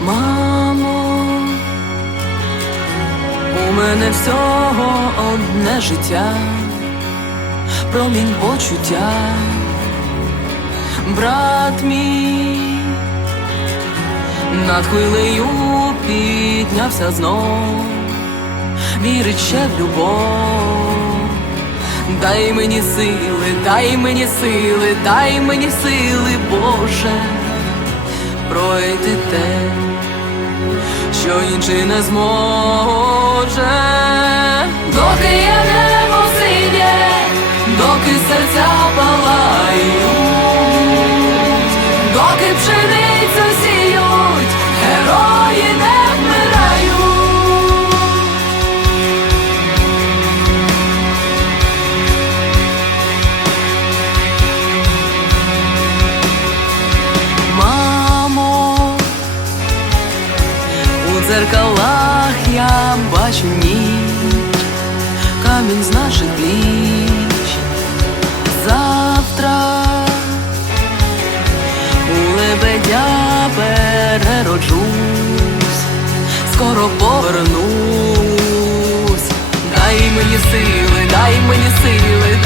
Мамо, у мене всього одне життя, промінь почуття, брат мій, над хвилею піднявся знов, вірить ще в любов, дай мені сили, дай мені сили, дай мені сили, Боже пройти те, що інший не зможе, доки я небо у дзеркалах я бачу ніч, камінь з наших пліч. Завтра у лебедя перероджусь, скоро повернусь. Дай мені сили, дай мені сили,